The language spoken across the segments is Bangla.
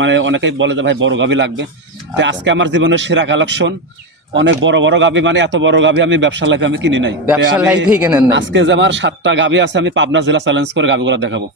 মানে অনেকেই বলে যে ভাই বড় গাভি লাগবে। তো আজকে আমার জীবনের সেরা কালেকশন অনেক বড় বড় গাভি মানে এত বড় গাভি আমি ব্যবসার লাইফে আমি কিনি নাই। ব্যবসার লাইফেই কেনেন নাই? আজকে যে আমার সাতটা গাভি আছে আমি পাবনা জেলা চ্যালেঞ্জ করে গাভিগুলো দেখাবো।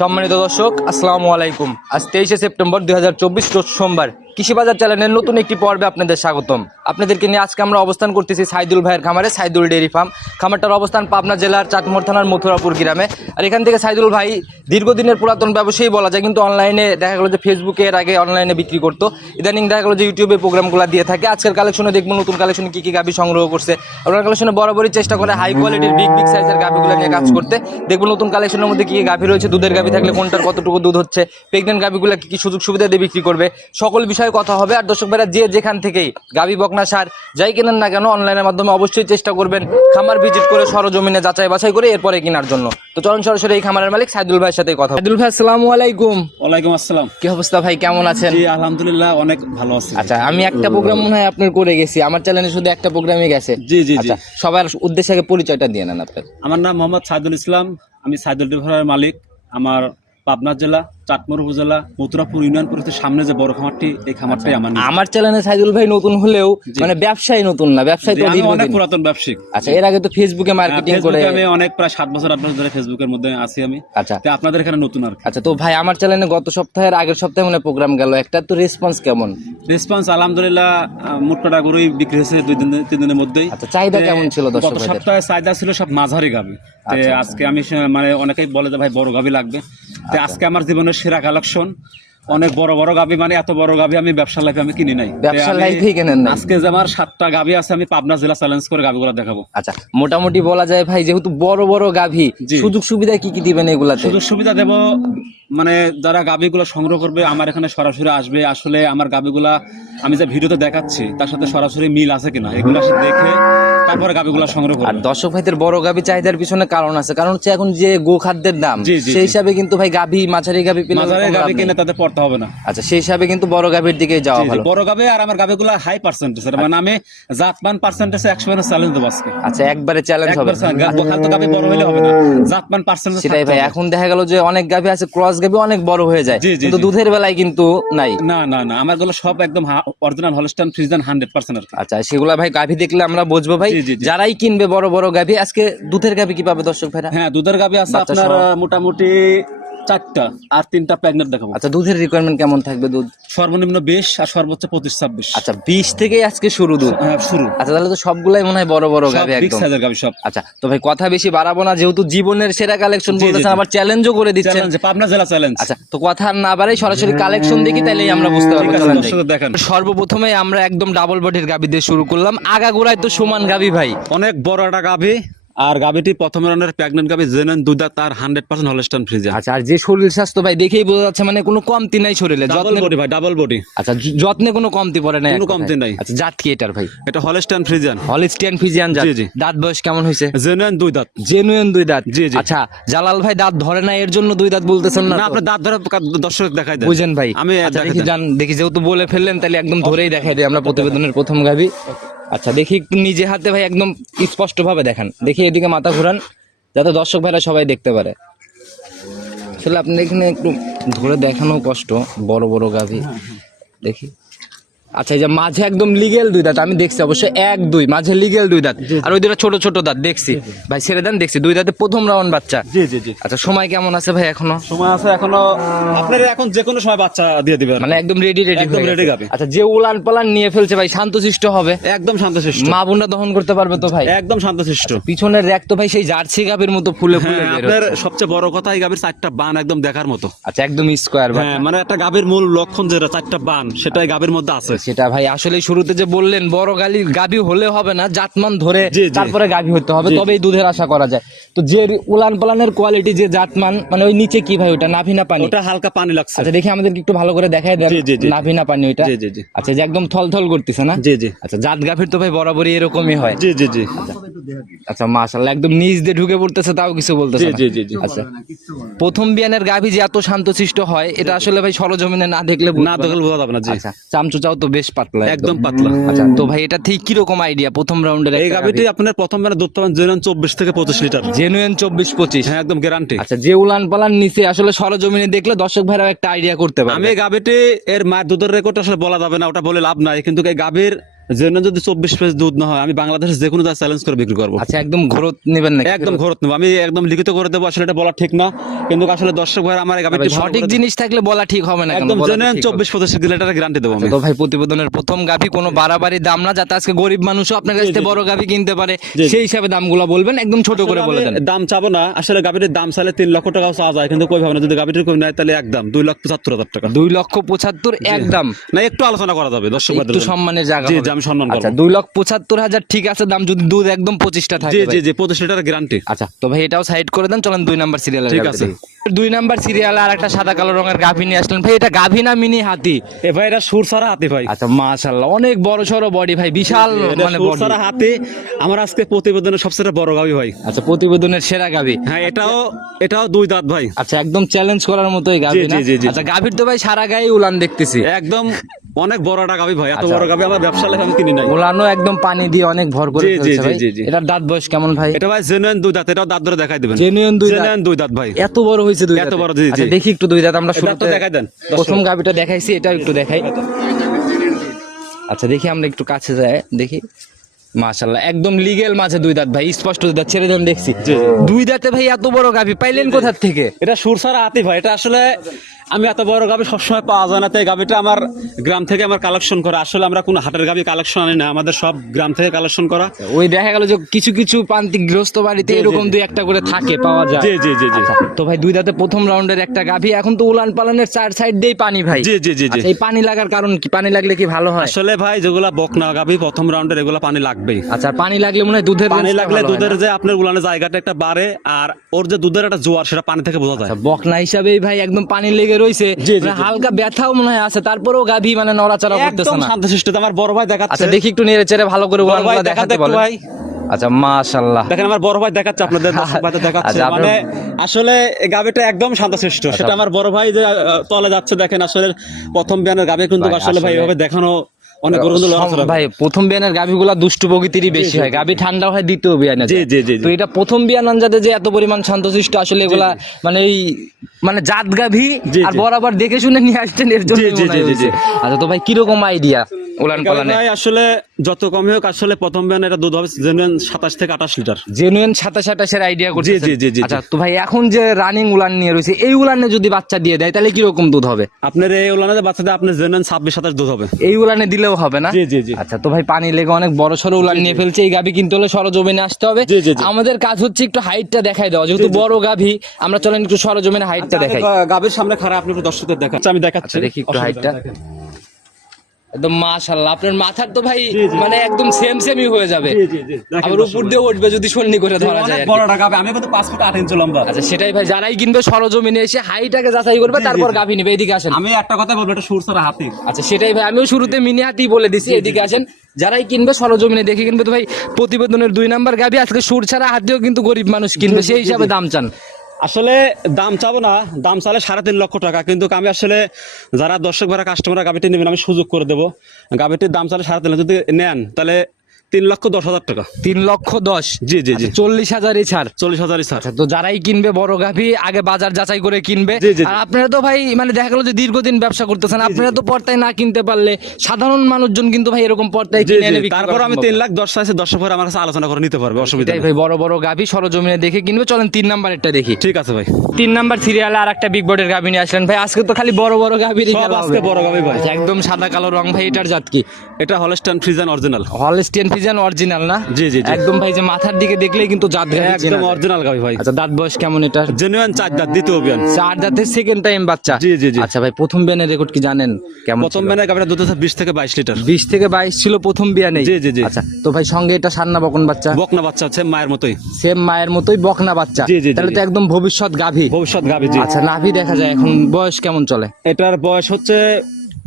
সম্মানিত দর্শক, আসসালামু আলাইকুম। আজ তেইশে সেপ্টেম্বর দুই হাজার চব্বিশ রোজ সোমবার। কৃষিবাজার চ্যানেলের নতুন একটি পর্বে আপনাদের স্বাগতম। আপনাদেরকে নিয়ে আজকে আমরা অবস্থান করতেছি সাইদুল ভাইয়ের খামারে, সাইদুল ডেয়ারি ফার্ম। খামারটার অবস্থান পাবনা জেলার চাটমোর থানার মথুরাপুর গ্রামে। আর এখান থেকে সাইদুল ভাই দীর্ঘদিনের পুরাতন ব্যবসায়ী বলা যায়, কিন্তু অনলাইনে দেখা গেলো যে ফেসবুকে এর আগে অনলাইনে বিক্রি করতো। ইদানিং দেখা গেলো যে ইউটিউবে প্রোগ্রামগুলো দিয়ে থাকে। আজকের কালেকশনে দেখব নতুন কালেকশনে কী কী গাভি সংগ্রহ করছে। আপনার কালেকশনে বরাবরই চেষ্টা করে হাই কোয়ালিটির বিগ বিগ সাইজের গাভিগুলো নিয়ে কাজ করতে। দেখব নতুন কালেকশনের মধ্যে কী কী গাভি রয়েছে, দুধের গাভি থাকলে কোনটার কতটুকু দুধ হচ্ছে প্রেগনেন্ট গাভিগুলো কী কী সুযোগ সুবিধা দিয়ে বিক্রি করবে। সকল বিষয়ে কথা হবে। আর দর্শক ভাইরা, যে যেখান থেকেই গাভি বকনা, সার, যাই কেনেন না কেন অনলাইনের মাধ্যমে অবশ্যই চেষ্টা করবেন খামার ভিজিট করে সরজমিনে যাচাই বাছাই করে এরপরে কেনার জন্য। তো চলুন সরাসরি এই খামারের মালিক সাইদুল ভাইয়ের সাথে কথা সাইদুল ভাই আসসালামু আলাইকুম। ওয়ালাইকুম আসসালাম। কি অবস্থা ভাই কেমন আছেন? জি আলহামদুলিল্লাহ অনেক ভালো আছি আচ্ছা আমি একটা প্রোগ্রাম মনে হয় আপনার করে গেছি। আমার চ্যানেলে শুধু একটা প্রোগ্রামই গেছে। জি জি জি। আচ্ছা সবার উদ্দেশ্যে পরিচয়টা দিয়ে নেন আপনার। আমার নাম মোহাম্মদ সাইদুল ইসলাম আমি সাইদুল ডেভারের মালিক। আমার পাবনা জেলা চাটমোর উপজেলা মথুরাপুর ইউনিয়ন পরিষদের সামনে যে বড় খামারটি এই খামারটাই আমার নিজের। আমার চ্যানেলে সাইদুল ভাই নতুন হলেও মানে ব্যবসায়ী নতুন না ব্যবসায়ী তো আমি অনেক পুরাতন ব্যবসায়িক আচ্ছা এর আগে তো ফেসবুকে মার্কেটিং করে আমি অনেক প্রায় সাত বছর আট বছর ধরে ফেসবুকের মধ্যে আছি আমি। আচ্ছা। তো আপনাদের এখানে নতুন আর আচ্ছা তো ভাই আমার চ্যানেলে গত সপ্তাহের আগের সপ্তাহে মানে প্রোগ্রাম গেল একটা তো রেসপন্স কেমন? রেসপন্স আলহামদুলিল্লাহ মোটটা গরুই বিক্রি হয়েছে দুই দিন তিন দিনের মধ্যেই। আচ্ছা চাহিদা কেমন ছিল গত সপ্তাহে চাহিদা ছিল সব মাঝারি গাবি। আচ্ছা, আজকে আমি মানে অনেকেই বলে যে ভাই বড় গাবি লাগবে। তো আজকে আমার জীবনের সেরা কালেকশন অনেক বড় বড় গাবি মানে এত বড় গাবি আমি ব্যবসা লাইফে আমি কিনি নাই। ব্যবসা লাইফে কিনেন না আজকে যে আমার সাতটা গাবি আছে আমি পাবনা জেলা চ্যালেঞ্জ করে গাবিগুলো দেখাবো। আচ্ছা মোটামুটি বলা যায় ভাই যেহেতু বড় বড় গাভী সুযোগ সুবিধা কি কি দিবেন এগুলাতে? সুযোগ সুবিধা দেব মানে যারা গাবিগুলো সংগ্রহ করবে আমার এখানে সরাসরি আসবে। আসলে আমার গাবিগুলা আমি যে ভিডিওতে দেখাচ্ছি তার সাথে সরাসরি মিল আছে কিনা? এগুলো দেখে তারপরে গাবিগুলো সংগ্রহ আর করবে দর্শক ভাইদের বড় গাভী চাহিদার পিছনে কারণ আছে। কারণ হচ্ছে এখন যে গো খাদ্যের দাম সেই হিসাবে কিন্তু ভাই গাভী মাঝারি গাভী পেলে মাঝারে কোনো গাবি কিনে তাতে পড়তে হবে না। আচ্ছা সেই হিসাবে কিন্তু বড় গাভীর দিকে যাওয়া ভালো। বড় গাবে আর আমার গাবেগুলো হাই পার্সেন্টেজ মানে আমি জাতমান পার্সেন্টেজে একশো মানে চ্যালেঞ্জ দেবো আজকে। আচ্ছা একবারে চ্যালেঞ্জ হবে। বোখাল বড় হলে হবে না। জাতমান পার্সেন্টেজ সেটাই ভাই এখন দেখা গেল যে অনেক গাভী আছে ক্রস গাভী অনেক বড় হয়ে যায়। কিন্তু দুধের বেলায় কিন্তু নাই। না না না। আমারগুলো সব একদম original Holstein Friesian hundred percent আর আচ্ছা সেগুলা ভাই গাভী দেখলে আমরা বুঝব ভাই। যারাই কিনবে বড় বড় গাভী আজকে দুধের গাভী কি পাবে দর্শক ভাইরা? হ্যাঁ দুধের গাভী আছে আপনার মোটামুটি চারটা আর তিনটা প্রেগনেন্ট দেখাবো। আচ্ছা দুধের রিকোয়ারমেন্ট কেমন থাকবে দুধ? সর্বনিম্ন বিশ আর সর্বোচ্চ পঁচিশ ছাব্বিশ। আচ্ছা বিশ থেকেই আজকে শুরু দুধ? হ্যাঁ, শুরু। আচ্ছা তাহলে তো সবগুলাই মনে হয় বড় বড় বিগ একদম। সাইজের গাবি সব। আচ্ছা তো ভাই কথা বেশি বাড়াবো না যেহেতু জীবনের সেরা কালেকশন বলতেছেন। আবার চ্যালেঞ্জও করে দিচ্ছেন। পাবনা জেলা চ্যালেঞ্জ আচ্ছা তো কথা না বাড়াই সরাসরি কালেকশন দেখি তাইলেই আমরা বুঝতে পারব। চলেন যাই। সর্বপ্রথমে আমরা একদম ডাবল বডির গাবি দিয়ে শুরু করলাম। আগাগোড়ায় তো সমান গাবি ভাই। অনেক বড় একটা গাভি আর গাভিটি প্রথম রানের প্রেগনেন্ট গাভি জেনেন দুধা তার হান্ড্রেড পার্সেন্ট হলস্টান ফ্রিজে আচ্ছা আর যে শরীর স্বাস্থ্য ভাই দেখেই বোঝা যাচ্ছে মানে কোনো কমতি নাই শরীরে। ডাবল যত্নে বডি ভাই ডাবল বডি আচ্ছা যত্নে কোনো কমতি পড়ে নাই কোনো কমতি নাই। আচ্ছা জাত কি এটার ভাই? এটা হলস্টান ফ্রিজান হলিস্টিয়ান ফিজিয়ান জাত। জি, জি। দাঁত বয়স কেমন হয়েছে? জেনুইন দুই দাঁত। জেনুইন দুই দাঁত। জি, জি। আচ্ছা জালাল ভাই দাঁত ধরে না এর জন্য দুই দাঁত বলতেছেন না না তো? আপনার দাঁত ধরে দর্শক দেখাই দেন। বুঝেন ভাই। আমি আচ্ছা, দেখি জান দেখি যেহেতু বলে ফেললেন তাহলে একদম ধরেই দেখাই দিই আমরা প্রতিবেদনের প্রথম গাবি আচ্ছা দেখি নিজে হাতে ভাই একদম স্পষ্টভাবে দেখান। দেখি এদিকে মাথা ঘুরান, যাতে দর্শক ভাইরা সবাই দেখতে পারে। আসলে আপনি এখানে একটু ধরে দেখানো কষ্ট, বড় বড় গাভী। দেখি। আচ্ছা এই যে মাঝে একদম লিগেল দুই দাঁত আমি দেখছি অবশ্যই এক দুই মাঝে লিগেল দুই দাঁত। আর ওই দুটা ছোট ছোট দাঁত দেখছি। ভাই ছেড়ে দেন দেখছি। দুই দাঁতে প্রথম রাউন্ড বাচ্চা। জি জি জি। আচ্ছা সময় কেমন আছে ভাই এখনও? সময় আছে এখনও আপনার এখন যে কোনো সময় বাচ্চা দিয়ে দিবেন। মানে একদম রেডি রেডি একদম ready গাভী। আচ্ছা যে উলান পালান নিয়ে ফেলছে ভাই শান্তশিষ্ট হবে। একদম শান্তশিষ্ট। মা বোনরা দহন করতে পারবে তো ভাই? একদম শান্তশিষ্ট। পিছনের র্যাক তো ভাই সেই জার্সি গাবের মতো ফুলে ফুলে হ্যাঁ আপনার সবচেয়ে বড় কথা এই গাভীর চারটা বান একদম দেখার মতো। আচ্ছা একদম স্কোয়ার হ্যাঁ মানে একটা গাবের মূল লক্ষণ যেটা চারটা বান সেটাই গাবের মধ্যে আছে। সেটা ভাই আসলে শুরুতে যে বললেন বড় গালি গাভী হলে হবে না জাতমান ধরে। তারপরে গাভী হতে হবে। তবেই দুধের আশা করা যায়। তো যে উলান পালানের কোয়ালিটি যে জাতমান মানে ওই নিচে কি ভাই ওটা? নাভি না পানি? ওটা হালকা পানি লাগছে। আচ্ছা দেখি আমাদেরকে একটু ভালো করে দেখাই দেন জি, জি, জি। নাভি না পানি জি আচ্ছা যে একদম থল থল করতেছে না? জি জি। আচ্ছা জাত গাভীর তো ভাই বরাবরই এরকমই হয়। জি জি জি। আচ্ছা মাশাল্লাহ একদম নিজ দিয়ে ঢুকে পড়তেছে তাও কিছু বলতেছে জি না। জি জি আচ্ছা প্রথম বিয়ানের গাভী যে এত শান্তশিষ্ট হয় এটা আসলে ভাই সরজমিনে না দেখলে না। দেখলে বোঝা যাবে না জি। আচ্ছা চামচুচাও তো বেশ পাতলা একদম। পাতলা। আচ্ছা তো ভাই এটা ঠিক কীরকম আইডিয়া প্রথম রাউন্ডের এই গাভিটি আপনার প্রথম মানে দুধ পাবেন জেনুইন চব্বিশ থেকে পঁচিশ লিটার জেনুইন চব্বিশ পঁচিশ। হ্যাঁ একদম গ্যারান্টি আচ্ছা যে উলান পালান নিচে আসলে সরজমিনে দেখলে দর্শক ভাইরাও একটা আইডিয়া করতে আমি পারবে এই গাভিটি এর মায়ের দুধের রেকর্ড আসলে বলা যাবে না ওটা বলে লাভ নাই কিন্তু এই গাভীর জন্য যদি চব্বিশ পেজ দুধ না হয় আমি বাংলাদেশের যে কোনো চ্যালেঞ্জ করে বিক্রি করব। আচ্ছা একদম ঘোরত নেবেন না একদম ঘরত নেব। আমি একদম লিখিত করে দেবো আসলে এটা বলা ঠিক না। কিন্তু আসলে দর্শক ভাই আমার সঠিক জিনিস থাকলে বলা ঠিক হবে না একদম জেনুইন চব্বিশ পঁচিশ লিটারের গ্যারান্টি দেবো আমি। তো ভাই প্রতিবেদনের প্রথম গাভি কোনো বাড়াবাড়ি দাম না যাতে আজকে গরিব মানুষও আপনার কাছ থেকে বড় গাভি কিনতে পারে সেই হিসাবে দামগুলো বলবেন একদম ছোট করে বলে দেন। দাম চাবো না আসলে গাভিটির দাম চাইলে তিন লক্ষ টাকাও চাওয়া যায় কিন্তু কই ভাবে না যদি গাভিটির কই নেয় তাহলে একদম দুই লক্ষ পঁচাত্তর হাজার টাকা। দুই লক্ষ পঁচাত্তর একদম না একটু আলোচনা করা যাবে দর্শক একটু সম্মানের জায়গা আমি সম্মান আচ্ছা করব দুই লক্ষ পঁচাত্তর হাজার ঠিক আছে দাম যদি দুধ একদম পঁচিশটা থাকে জি। জি জি পঁচিশ লিটারের গ্যারান্টি আচ্ছা তো ভাই এটাও সাইড করে দেন চলেন দুই নাম্বার সিরিয়াল ঠিক আছে। দুই নাম্বার সিরিয়ালে আর একটা সাদা কালো রঙের গাভি নিয়ে আসলেন। ভাই এটা গাভি না মিনি হাতি? এ ভাই এটা সুর সারা হাতি ভাই। আচ্ছা মাশাল্লাহ অনেক বড় সড়ো বডি ভাই বিশাল মানে সুর বডি হাতি। আমার আজকে প্রতিবেদনের সবচেয়ে বড় গাভি ভাই। আচ্ছা প্রতিবেদনের সেরা গাভি। হ্যাঁ এটাও এটাও দুই দাঁত ভাই। আচ্ছা একদম চ্যালেঞ্জ করার মতোই গাভি না। আচ্ছা গাভির তো ভাই সারা গায়ে উলান দেখতেছি। একদম অনেক বড় একটা গাভি ভাই এত আচ্ছা। বড় গাভি আমার ব্যবসা লেখা আমি কিনি নাই। উলানও একদম পানি দিয়ে অনেক ভর করে জি, জি, ফেলছে ভাই। জি, জি। দাঁত বয়স কেমন ভাই? এটা ভাই জেনুইন দুই দাঁত এটাও দাঁত ধরে দেখাই দিবেন। জেনুইন দুই দাঁত। জেনুইন দুই দাঁত ভাই। এত বড় হয়েছে দুই দাঁত। এত বড়, জি, জি। আচ্ছা দেখি একটু দুই দাঁত আমরা শুরুতে দেখাই দেন। প্রথম গাভিটা দেখাইছি এটা একটু দেখাই। আচ্ছা দেখি আমরা একটু কাছে যাই দেখি। মাশাল্লাহ একদম লিগেল মাঝে দুই দাঁত ভাই স্পষ্ট দুই দাঁত ছেড়ে দেন দেখছি। জি, জি। দুই দাঁতে ভাই এত বড় গাভি পাইলেন কোথার থেকে? এটা সুর সারা হাতি ভাই এটা আসলে আমি এত বড় গাভি সবসময় পাওয়া যায় না তাই গাভিটা আমার গ্রাম থেকে আমার কালেকশন করা। আসলে আমরা কোনো হাটের গাভি কালেকশন আনি না আমাদের সব গ্রাম থেকে কালেকশন করা। ওই দেখা গেল যে কিছু কিছু প্রান্তিক গৃহস্থ বাড়িতে এরকম দুই একটা করে থাকে পাওয়া যায়। জি জি জি জি। আচ্ছা, তো ভাই দুই দাঁতে প্রথম রাউন্ডের একটা গাভি এখন তো উলান পালানের চার সাইড দিয়েই পানি ভাই। জি জি জি জি। আচ্ছা, এই পানি লাগার কারণ কি? পানি লাগলে কি ভালো হয়? আসলে ভাই যেগুলা বকনা গাভি প্রথম রাউন্ডের এগুলা পানি লাগবেই। আচ্ছা পানি লাগলে মনে হয় দুধের পানি লাগলে দুধের যে আপনার উলানের জায়গাটা একটা বাড়ে আর ওর যে দুধের একটা জোয়ার সেটা পানি থেকে বোঝা যায়। আচ্ছা, বকনা হিসাবেই ভাই একদম পানি লেগে রয়েছে জি, জি, মানে হালকা ব্যথাও মনে হয় আছে তারপরেও গাভি মানে নড়াচড়া করতেছে না। শান্তশিষ্ট আমার বড় ভাই দেখাচ্ছে। আচ্ছা দেখি একটু নেড়ে চেড়ে ভালো করে ওয়ানগুলো দেখাতে বলো ভাই। আচ্ছা মাশাআল্লাহ। দেখেন আমার বড় ভাই দেখাচ্ছে আপনাদের দর্শক দেখাচ্ছে। আচ্ছা, মানে আসলে গাবেটা একদম শান্তশিষ্ট। সেটা আমার বড় ভাই যে তলে যাচ্ছে দেখেন আসলে প্রথম বিয়ানের গাবে কিন্তু আসলে ভাই এভাবে দেখানো অনেক গরু কিন্তু লড়াচড়া করে। ভাই প্রথম বিয়ানের গাভীগুলা দুষ্টু প্রকৃতিরই বেশি হয়। গাভী ঠান্ডা হয় দ্বিতীয় বিয়ানে জি, জি, জি। তো এটা প্রথম বিয়ান আনজাতে যে এত পরিমাণ শান্তশিষ্ট আসলে এগুলা মানে এই মানে জাত গাভী আর বরাবর দেখে শুনে নিয়ে আসতেন এর জন্য। আচ্ছা তো ভাই কীরকম আইডিয়া উলান পালানে। ভাই আসলে যত কমই হোক আসলে প্রথম বিয়ান এটা দুধ হবে জেনুইন সাতাশ থেকে আঠাশ লিটার জেনুইন সাতাশ আঠাশের আইডিয়া করছে জি, জি, জি, আচ্ছা তো ভাই এখন যে রানিং উলান নিয়ে রয়েছে এই উলানে যদি বাচ্চা দিয়ে দেয় তাহলে কীরকম দুধ হবে? আপনার এই উলানে বাচ্চাদের আপনার জেনুইন ছাব্বিশ সাতাশ দুধ হবে। এই উলানে দিলেও হবে না? জি জি জি। আচ্ছা তো ভাই পানি লেগে অনেক বড় সড়ো উলান নিয়ে ফেলছে এই গাভি কিনতে হলে সরজমিনে আসতে হবে। জি, জি। আমাদের কাজ হচ্ছে একটু হাইটটা দেখাই দেওয়া। যেহেতু বড় গাভি আমরা চলেন একটু সরজমিনে হাইটটা দেখাই। গাভীর সামনে খারাপ আপনি একটু দর্শকদের দেখাচ্ছি আমি দেখাচ্ছি। আচ্ছা, দেখি একটু হাইটটা। একদম আপনার মাথার তো ভাই। মানে একদম সেম সেমই হয়ে যাবে। জি জি জি। দেখেন আবার উপর দিয়ে উঠবে যদি সন্নি করে ধরা যায় বড় টাকা আমি কিন্তু পাঁচ ফুট আট ইঞ্চি লম্বা। আচ্ছা সেটাই ভাই যারাই কিনবে সরজমিনে এসে হাইটাকে যাচাই করবে তারপর। গাভি নিবে। এদিকে আসেন। আমি একটা কথা বলব এটা সুর হাতি। আচ্ছা সেটাই ভাই আমিও শুরুতে মিনি হাতি বলে দিছি। এদিকে আসেন। যারাই কিনবে সরজমিনে দেখে কিনবে তো ভাই প্রতিবেদনের দুই নাম্বার গাবি আজকে সুর ছাড়া হাতিও কিন্তু গরিব মানুষ কিনবে সেই হিসাবে দাম চান। আসলে দাম চাবো না, দাম চালে সাড়ে তিন লক্ষ টাকা, কিন্তু আমি আসলে যারা দর্শক ভাড়া কাস্টমার গাভিটি নেবেন, আমি সুযোগ করে দেবো। গাভিটির দাম চালে সাড়ে তিন লক্ষ, যদি নেন, তাহলে তিন লক্ষ দশ হাজার টাকা। তিন লক্ষ দশ? জি জি জি। চল্লিশ হাজারই ছাড়। চল্লিশ হাজারই স্যার আচ্ছা তো যারাই কিনবে বড় গাভি আগে বাজার যাচাই করে কিনবে। আর আপনারা তো ভাই মানে দেখা গেল যে দীর্ঘদিন ব্যবসা করতেছেন আপনারা তো পর্তায় না কিনতে পারলে সাধারণ মানুষজন কিন্তু ভাই এরকম পর্তায় কিনে এনে তারপর আমি তিন লাখ দশ চাইছে দর্শক ভাড়া আমার কাছে আলোচনা করে নিতে পারবে অসুবিধা ভাই বড় বড় গাভি সরজমিনে দেখে কিনবে চলেন তিন নাম্বারেরটা দেখি। ঠিক আছে ভাই। তিন নাম্বার সিরিয়ালে আর একটা বিগ বোর্ডের গাভি নিয়ে আসলেন। ভাই আজকে তো খালি বড় বড় গাভি আজকে বড় গাভি ভাই। আচ্ছা, একদম সাদা কালো রং ভাই এটার জাত কি? এটা Holstein Friesian original. Holstein Friesian original না? জি, জি। একদম ভাই যে মাথার দিকে দেখলেই কিন্তু জাত একদম অরিজিনাল গাভি ভাই। আচ্ছা দাঁত বয়স কেমন এটা জেনুইন চার দাঁত দ্বিতীয় অভিযান। চার দাঁতের সেকেন্ড টাইম বাচ্চা? জি, জি, জি। আচ্ছা ভাই প্রথম বিয়ানের রেকর্ড কি জানেন? কেমন প্রথম ম্যানে গাভিটা দুধ বিশ থেকে বাইশ লিটার। বিশ থেকে বাইশ ছিল প্রথম বিয়ানে? জি, জি, জি। আচ্ছা তো ভাই সঙ্গে এটা সান্না বকন বাচ্চা? বকনা বাচ্চা হচ্ছে মায়ের মতোই। সেম মায়ের মতোই বকনা বাচ্চা। জি, জি, জি, তাহলে তো একদম ভবিষ্যৎ গাভী। ভবিষ্যৎ গাভি জি। আচ্ছা নাভি দেখা যায় এখন বয়স কেমন চলে? এটার বয়স হচ্ছে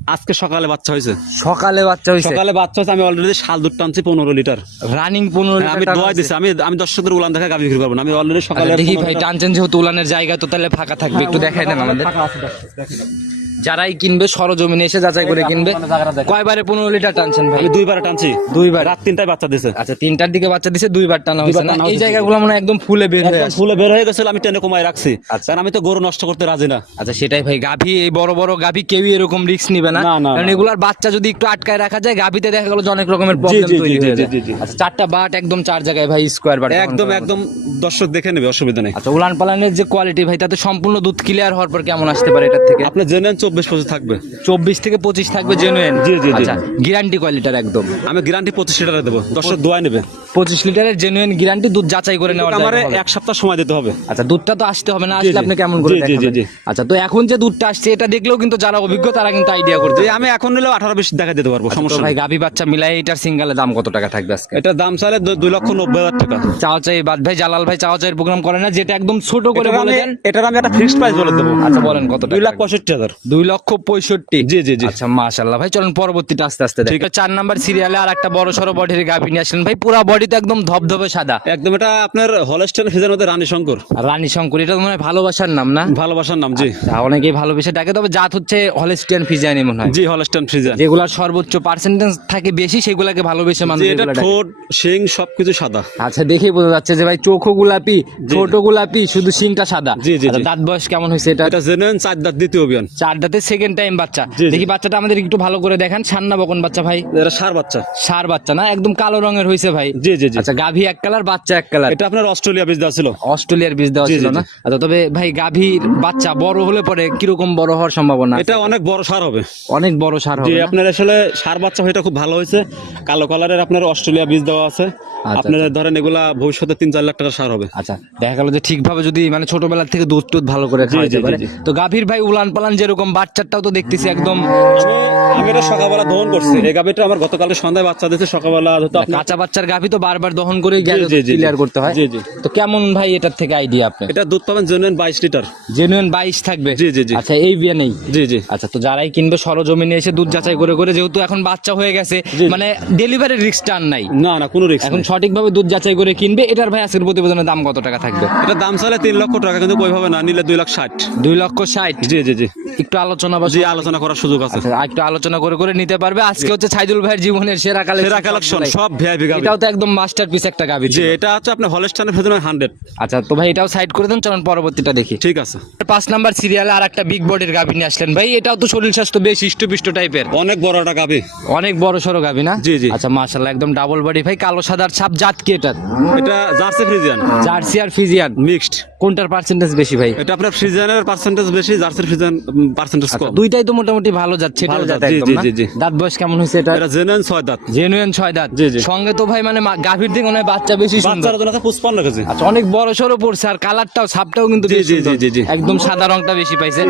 আজকে সকালে বাচ্চা হয়েছে। সকালে বাচ্চা হয়েছে? সকালে বাচ্চা হয়েছে আমি অলরেডি শাল দুধ টানছি পনেরো লিটার। রানিং পনেরো হ্যাঁ, আমি দোয়া দিছি আমি আমি দর্শকদের উলান দেখা গাভি বিক্রি করব না আমি অলরেডি সকালে আচ্ছা, দেখি ভাই টানছেন যেহেতু উলানের জায়গা তো তাহলে ফাঁকা থাকবে একটু দেখাই দেন আমাদের। ফাঁকা আছে, দেখেন। যারাই কিনবে সরজমিনে এসে যাচাই করে কিনবে। কয়বারে পনেরো লিটার টানছেন ভাই? আমি দুইবার টানছি। দুইবার। রাত তিনটায় বাচ্চা দিছে। আচ্ছা তিনটার দিকে বাচ্চা দিছে দুইবার টানা হয়েছে না? এই জায়গাগুলো মনে একদম ফুলে বের হয়ে ফুলে বের হয়ে গেছিল আমি টেনে কমাই রাখছি। কারণ আমি তো গরু নষ্ট করতে রাজি না। আচ্ছা সেটাই ভাই গাভী এই বড় বড় গাভী কেউই এরকম রিস্ক নিবে না। কারণ। এগুলার বাচ্চা যদি একটু আটকায় রাখা যায় গাভীতে দেখা গেল অনেক রকমের প্রবলেম তৈরি হয়ে যায়। আচ্ছা চারটা বাট একদম চার জায়গায় ভাই স্কোয়ার বাট। একদম একদম দর্শক দেখে নেবে অসুবিধা নেই। আচ্ছা উলান পালানের যে কোয়ালিটি ভাই তাতে সম্পূর্ণ দুধ ক্লিয়ার হওয়ার পর কেমন আসতে পারে এটার থেকে? আপনি জেনে চব্বিশ পঁচিশ থাকবে। চব্বিশ থেকে পঁচিশ থাকবে জেনুইন জি, জি, জি। আচ্ছা গ্যারান্টি কোয়ালিটার একদম? আমি গ্যারান্টি পঁচিশ লিটারে দেবো। দর্শক দোয়াই নেবে। পঁচিশ লিটারের জেনুইন গ্যারান্টি দুধ যাচাই করে নেওয়ার আমার এক সপ্তাহ সময় দিতে হবে। আচ্ছা দুধটা তো আসতে হবে না আসলে আপনি কেমন করে জি, জি, জি, আচ্ছা তো এখন যে দুধটা আসছে এটা দেখলেও কিন্তু যারা অভিজ্ঞ তারা কিন্তু আইডিয়া করতে যে আমি এখন নিলেও আঠারো বিশ দেখা দিতে পারব সমস্যা ভাই গাভী বাচ্চা মিলাই এটার সিঙ্গালে দাম কত টাকা থাকবে আজকে? এটার দাম চাইলে দুই লক্ষ নব্বই হাজার টাকা। চাওয়া চাই বাদ ভাই জালাল ভাই চাওয়া চাই প্রোগ্রাম করে না যেটা একদম ছোট করে বলে দেন। এটার আমি একটা ফিক্সড প্রাইস বলে দেবো। আচ্ছা বলেন কত দুই লাখ পঁয়ষট্টি হাজার। দুই লক্ষ পঁয়ষট্টি। জি, জি, জি। আচ্ছা মাশাল্লাহ ভাই চলুন পরবর্তীটা আস্তে আস্তে ঠিক আছে চার নাম্বার সিরিয়ালে আর একটা বড় সড়ো বডির গাভী নিয়ে আসলেন। ভাই পুরা বডিতে একদম ধবধবে সাদা। একদম এটা আপনার হলস্টেন ফিজের মধ্যে রানী শঙ্কর। রানী শঙ্কর এটা মনে হয় ভালোবাসার নাম না? ভালোবাসার নাম জি। অনেকেই ভালোবেসে ডাকে তবে জাত হচ্ছে হলেস্টিয়ান ফিজিয়ানি মনে হয়। জি হলস্টেন ফ্রিজেন যেগুলার সর্বোচ্চ পার্সেন্টেজ থাকে বেশি সেগুলাকে ভালোবেসে মানুষ এটা ঠোঁট শিং সবকিছু সাদা। আচ্ছা দেখেই বোঝা যাচ্ছে যে ভাই চোখও গোলাপি ছোট গোলাপি শুধু সিংটা সাদা। জি, জি, আচ্ছা, দাঁত বয়স কেমন হয়েছে এটা? এটা জেনুইন চার দাঁত দ্বিতীয় অভিযান। চার দাঁতে সেকেন্ড টাইম বাচ্চা। দেখি বাচ্চাটা আমাদের একটু ভালো করে দেখান। সান্না বকন বাচ্চা ভাই? এটা সার বাচ্চা। সার বাচ্চা না? একদম কালো রঙের হয়েছে ভাই। জি জি জি। আচ্ছা গাভী এক কালার বাচ্চা এক কালার এটা আপনার অস্ট্রেলিয়া বীজ দেওয়া ছিল। অস্ট্রেলিয়ার বীজ দেওয়া ছিল না? আচ্ছা তবে ভাই গাভীর বাচ্চা বড় হলে পরে কীরকম বড় হওয়ার সম্ভাবনা এটা অনেক বড় সার হবে। অনেক বড় সার হবে আপনার আসলে সার বাচ্চা হইটা খুব ভালো হয়েছে। কালো কালারের আপনার অস্ট্রেলিয়া বীজ দেওয়া আছে। আপনার ধরেন এগুলা ভবিষ্যতে তিন চার লাখ টাকা সার হবে। আচ্ছা দেখা গেল যে ঠিকভাবে যদি মানে ছোটবেলা থেকে দুধ টুধ ভালো করে পারে। তো গাভীর ভাই উলান পালান যেরকম বাচ্চাটাও তো দেখতেছি একদম। আমি আমি এটা সকালবেলা দহন করছি। এই গাবিটা আমার গতকালে সন্ধ্যায় বাচ্চা দিয়েছে সকালবেলা কাঁচা বাচ্চার গাভী তো বারবার দহন করে। ক্লিয়ার করতে হয়। জি, জি। তো কেমন ভাই এটার থেকে আইডিয়া আপনি? এটা দুধ পাবেন জেনুইন বাইশ লিটার জেনুইন বাইশ থাকবে? জি, জি, জি। আচ্ছা এই বিয়ে নেই? জি জি। আচ্ছা তো যারাই কিনবে সরজমিনে এসে দুধ যাচাই করে করে যেহেতু এখন বাচ্চা হয়ে গেছে। মানে ডেলিভারির রিস্কটা আর নাই। না না কোনো রিস্ক এখন সঠিকভাবে দুধ যাচাই করে কিনবে এটার ভাই আজকের প্রতিবেদনের দাম কত টাকা থাকবে? এটা দাম চাইলে তিন লক্ষ টাকা কিন্তু ওইভাবে না নিলে দুই লাখ ষাট। দুই লক্ষ ষাট। জি জি জি। একটু আলোচনা বা জি আলোচনা করার সুযোগ আছে। আচ্ছা, একটু আলোচনা করে করে নিতে পারবে। আজকে হচ্ছে ছাইদুল ভাইয়ের জীবনের সেরা কালেকশন সেরা কালেকশন সব ভিআইপি গাবি। এটাও তো একদম মাস্টারপিস একটা গাবি জি এটা হচ্ছে হলস্টানের ভেতরে হান্ড্রেড আচ্ছা তো ভাই এটাও সাইড করে দেন চলুন পরবর্তীটা দেখি। ঠিক আছে। পাঁচ নাম্বার সিরিয়ালে আর একটা বিগ বডির গাভি নিয়ে আসলেন। ভাই এটাও তো শরীর স্বাস্থ্য বেশ ইষ্টপিষ্ট টাইপের অনেক বড় একটা গাবি। অনেক বড় সড়ো গাভি না? জি, জি। আচ্ছা মাশাল্লাহ একদম ডাবল বডি ভাই কালো সাদার ছাপ জাত কি এটা এটা জার্সি ফ্রিজিয়ান। জার্সি আর ফিজিয়ান মিক্সড কোনটার পার্সেন্টেজ বেশি ভাই? এটা আপনার ফ্রিজিয়ানের পার্সেন্টেজ বেশি জার্সির ফ্রিজিয়ান পার্সেন্টেজ কম? দুইটাই তো মোটামুটি ভালো যাচ্ছে ভালো জি, জি, জি। দাঁত বয়স কেমন হয়েছে এটা এটা জেনুইন ছয় দাঁত। জেনুইন ছয় দাঁত। জি, জি। সঙ্গে তো ভাই মানে গাভীর থেকে মনে বাচ্চা বেশি সুন্দর। বাচ্চার কেজি। আচ্ছা অনেক বড় সড়ো পড়ছে আর কালারটাও ছাপটাও কিন্তু জি, জি, জি, জি, জি। একদম সাদা রংটা বেশি পাইছে।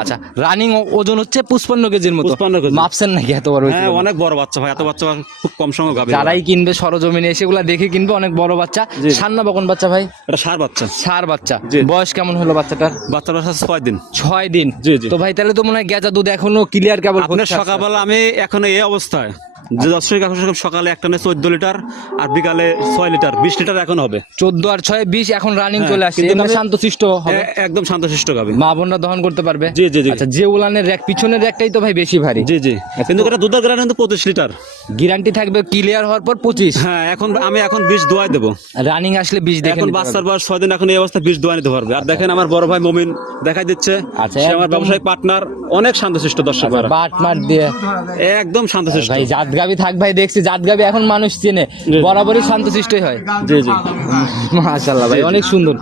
আচ্ছা রানিং ওজন হচ্ছে পুষ্পান্ন কেজির মতো। 55 কেজি। মাপছেন নাকি এত বড় হ্যাঁ অনেক বড় বাচ্চা ভাই এত বাচ্চা খুব কম সময় গাবি যারাই কিনবে সরজমিনে এসে এগুলা দেখে কিনবে অনেক বড় বাচ্চা। জি। সান্না বকন বাচ্চা ভাই? এটা সার বাচ্চা। সার বাচ্চা। বয়স কেমন হলো বাচ্চাটার? বাচ্চার বাচ্চা ছয় দিন। ছয় দিন। তো ভাই তাহলে তো মনে হয় গেজা দুধ এখনও ক্লিয়ার কেবল আপনার সকালবেলা আমি এখন এই অবস্থায়। যে দর্শক এখন সকালে একটা চোদ্দ লিটার আর বিকালে ছয় লিটার বিশ লিটার এখন হবে। চোদ্দ আর ছয় বিশ এখন রানিং হ্যাঁ, চলে আসছে। কিন্তু এমনি আমি- হবে। একদম শান্তশিষ্ট গাবি। মা বোনরা দহন করতে পারবে। জি, জি, জি। আচ্ছা যে উলানের র্যাক পিছনের র্যাকটাই তো ভাই বেশি ভারী। জি জি। কিন্তু এটা দুধের কিন্তু পঁচিশ লিটার। গ্যারান্টি থাকবে ক্লিয়ার হওয়ার পর পঁচিশ। হ্যাঁ এখন আমি এখন বিশ দোয়াই দেবো। রানিং আসলে বিশ দেখে এখন বাচ্চার। বয়স ছয় দিন এখন এই অবস্থা বিশ দোয়া নিতে পারবে। আর দেখেন আমার বড় ভাই মমিন দেখাই দিচ্ছে। আচ্ছা, সে আমার ব্যবসায়িক পার্টনার অনেক শান্তশিষ্ট দর্শক ভাইরা। বাট মার দিয়ে। একদম শান্তশিষ্ট ভাই গাবি থাক ভাই দেখছি জাত গাবি এখন মানুষ চেনে। বরাবরই শান্তশিষ্টই হয়। জি জি। মাশাল্লাহ ভাই অনেক সুন্দর।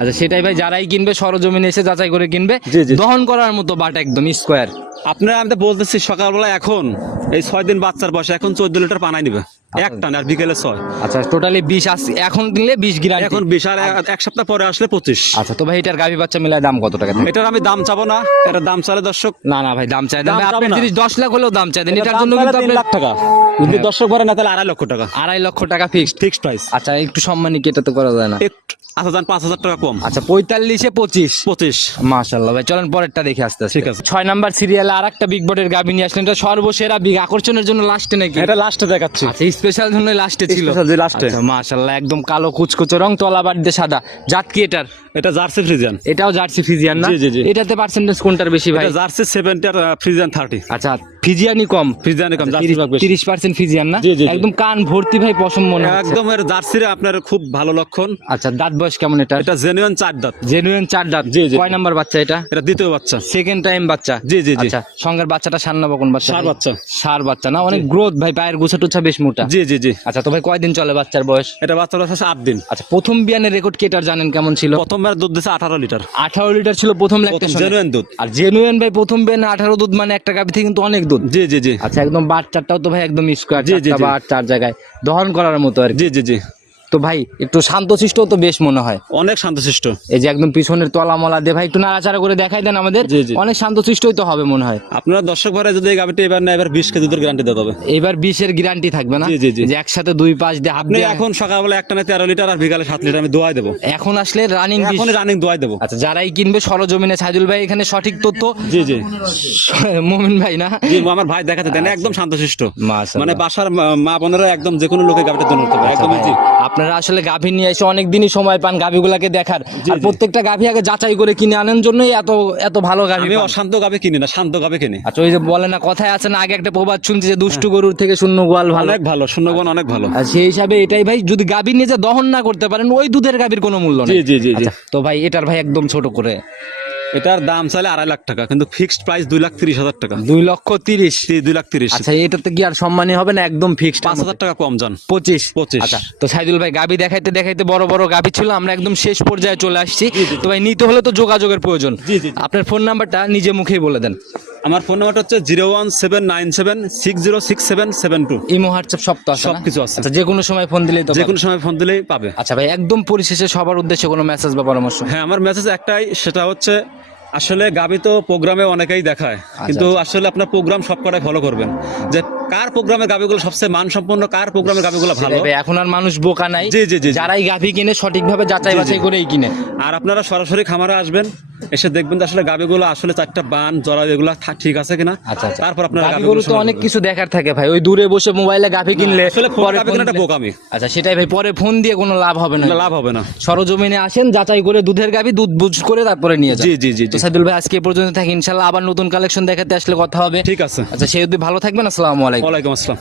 আচ্ছা সেটাই ভাই যারাই কিনবে সরজমিনে এসে যাচাই করে কিনবে। দহন করার মতো বাট একদম স্কোয়ার। আপনারা আমি বলতেছি সকালবেলা এখন এই ছয় দিন বাচ্চার বয়সে এখন চোদ্দ লিটার পানাই নিবে এক টান আর বিকেলে ছয়। আচ্ছা টোটালি বিশ আসছে এখন দিলে বিশ গ্রাম এখন বিশ আর এক- সপ্তাহ পরে আসলে পঁচিশ। আচ্ছা তো ভাই এটার গাভি বাচ্চা মিলায় দাম কত টাকা? এটার আমি দাম চাবো না এটার দাম চালে দর্শক না না ভাই দাম চাই। জিনিস দশ লাখ হলেও দাম চাই দেন এটার জন্য কিন্তু আপনি লাখ টাকা। যদি দর্শক ভরে না তাহলে আড়াই লক্ষ টাকা। আড়াই লক্ষ টাকা ফিক্সড ফিক্সড প্রাইস আচ্ছা একটু সম্মানী কেটে তো করা যায় না? একটু আচ্ছা পাঁচ হাজার টাকা কম। আচ্ছা পঁয়তাল্লিশে পঁচিশ। পঁচিশ। মাশাল্লাহ ভাই চলেন পরেরটা দেখে আসতে। ঠিক আছে। ছয় নাম্বার সিরিয়ালে আর একটা বিগ বটের গাবি নিয়ে আসলেন। এটা সর্বসেরা বিগ আকর্ষণের জন্য লাস্টে নাকি? এটা লাস্টে দেখাচ্ছি। আচ্ছা স্পেশাল জন্য লাস্টে ছিল। আচ্ছা মাশাল্লাহ একদম কালো কুচকুচো রং তলা বাড়িতে সাদা। জাত কি এটার? এটা জার্সি ফ্রিজিয়ান। এটাও জার্সি ফিজিয়ান না? জি, জি। এটাতে পার্সেন্টেজ কোনটার বেশি ভাই? জার্সি সেভেন্টি আর ফ্রিজিয়ান থার্টি আচ্ছা ফিজিয়ানই কম। ফ্রিজিয়ান কম জার্সি ভাগ বেশি। তিরিশ পার্সেন্ট ফিজিয়ান না। একদম কান ভর্তি ভাই পশম মনে একদম এর জার্সির আপনার খুব ভালো লক্ষণ। আচ্ছা দাঁত বয়স কেমন এটা এটা জেনুইন চার দাঁত। জেনুইন চার দাঁত। জি, জি। কয় নাম্বার বাচ্চা এটা? এটা দ্বিতীয় বাচ্চা। সেকেন্ড টাইম বাচ্চা? জি, জি, জি। আচ্ছা সঙ্গের বাচ্চাটা সার না বকন বাচ্চা? সার বাচ্চা। ষাঁড় বাচ্চা না? অনেক গ্রোথ ভাই পায়ের গুছা টুছা বেশ মোটা। জি জি জি। আচ্ছা তো ভাই কয়দিন চলে বাচ্চার বয়স? এটা বাচ্চার বয়স দিন। আচ্ছা প্রথম বিয়ানের রেকর্ড কেটার জানেন কেমন ছিল? প্রথমবার দুধ দিছে আঠারো লিটার। আঠারো লিটার ছিল প্রথম জেনুয়েন দুধ। আর জেনুয়েন ভাই প্রথম বেন আঠারো দুধ মানে একটা গাভি থেকে কিন্তু অনেক দুধ। জি জি জি। আচ্ছা একদম বাচ্চাটাও তো ভাই একদম স্কোয়ার জি, জি, চার জায়গায়। দহন করার মতো আর জি জি জি। তো ভাই একটু শান্তশিষ্ট তো বেশ মনে হয়। অনেক শান্তশিষ্ট। এই যে একদম পিছনের তলা মলা দিয়ে ভাই একটু নাড়াচাড়া করে দেখাই দেন আমাদের। অনেক শান্তশিষ্টই তো হবে মনে হয়। আপনারা দর্শক ভাড়া যদি এই গাভিটি এবার না এবার বিশ কেজি দুধের গ্যারান্টি দিতে হবে এবার বিশের গ্যারান্টি থাকবে না। যে একসাথে দুই পাঁচ দিয়ে আপনি এখন সকালবেলা একটা না তেরো লিটার আর বিকালে সাত লিটার আমি দোয়াই দেবো। এখন আসলে রানিং এখন রানিং দোয়াই দেবো। আচ্ছা যারাই কিনবে সরজমিনে সাইদুল ভাই এখানে সঠিক তথ্য? জি জি। মোমিন ভাই না? আমার ভাই দেখাতে দেন একদম শান্তশিষ্ট। মানে বাসার মা- বোনেরা একদম যে কোনো লোকে গাভিটা দোনো একদম জি। আপনারা আসলে গাভী নিয়ে এসে অনেক দিনই সময় পান গাভীগুলাকে দেখার। আর প্রত্যেকটা গাভী আগে যাচাই করে কিনে আনেন জন্যই এত এত ভালো গাভী আমি অশান্ত গাভি কিনি না শান্ত গাভি কিনি। আচ্ছা ওই যে বলে না কথায় আছে না আগে একটা প্রবাদ শুনছি যে দুষ্টু গরুর থেকে শূন্য গোয়াল ভালো। অনেক ভালো শূন্য গোয়াল অনেক ভালো। আর সেই হিসাবে এটাই ভাই যদি গাভী নিজে দহন না করতে পারেন ওই দুধের গাভীর কোনো মূল্য নেই। জি জি জি। আচ্ছা, তো ভাই এটার ভাই একদম ছোট করে। এটার দাম চাইলে আড়াই লাখ টাকা কিন্তু ফিক্সড প্রাইস দুই লাখ তিরিশ হাজার টাকা। দুই লক্ষ তিরিশ? দুই লাখ তিরিশ। আচ্ছা এটাতে কি আর সম্মানী হবে না একদম ফিক্সড পাঁচ হাজার টাকা কম যান পঁচিশ? পঁচিশ। আচ্ছা তো সাইদুল ভাই গাবি দেখাইতে দেখাইতে বড় বড় গাবি ছিল আমরা একদম শেষ পর্যায়ে চলে আসছি। তো ভাই নিতে হলে তো যোগাযোগের প্রয়োজন। জি, জি, জি। আপনার ফোন নাম্বারটা নিজে মুখেই বলে দেন। আমার ফোন নাম্বারটা হচ্ছে zero one seven nine seven six zero six seven seven two. Imo WhatsApp সব তো সব কিছু আছে। আচ্ছা যে কোনো সময় ফোন দিলেই তো যে কোনো সময় ফোন দিলেই পাবে। আচ্ছা ভাই একদম পরিশেষে সবার উদ্দেশ্যে কোনো মেসেজ বা পরামর্শ? হ্যাঁ আমার মেসেজ একটাই সেটা হচ্ছে আসলে গাবি তো প্রোগ্রামে অনেকেই দেখায় আচ্ছা, কিন্তু আসলে আপনার প্রোগ্রাম সব কটাই ফলো করবেন। যে কার প্রোগ্রামের গাবিগুলো সবচেয়ে মানসম্পন্ন কার প্রোগ্রামের গাবিগুলো ভালো? এখন আর মানুষ বোকা নাই। জি, জি, জি। যারাই গাভি কিনে সঠিকভাবে যাচাই। বাছাই করেই কিনে। আর আপনারা সরাসরি খামারে আসবেন এসে দেখবেন যে আসলে গাবিগুলো আসলে চারটা বান জরা এগুলো ঠিক আছে কিনা? আচ্ছা আচ্ছা। তারপর আপনার গাভিগুলো গাবিগুলো তো অনেক কিছু দেখার থাকে ভাই ওই দূরে বসে মোবাইলে গাভি কিনলে আসলে পরে গাবি কিনাটা বোকামি। আচ্ছা সেটাই ভাই পরে ফোন দিয়ে কোনো লাভ হবে না। লাভ হবে না। সরজমিনে আসেন যাচাই করে দুধের গাবি দুধ বুঝ করে তারপরে নিয়ে যান। জি জি জি। জি সাইদুল ভাই আজকে পর্যন্ত থাকি। ইনশাল্লাহ আবার নতুন কালেকশন দেখাতে আসলে কথা হবে। ঠিক আছে। আচ্ছা সেই অবধি ভালো থাকবেন আসসালামু আলাইকুম। ওয়ালাইকুম আসসালাম।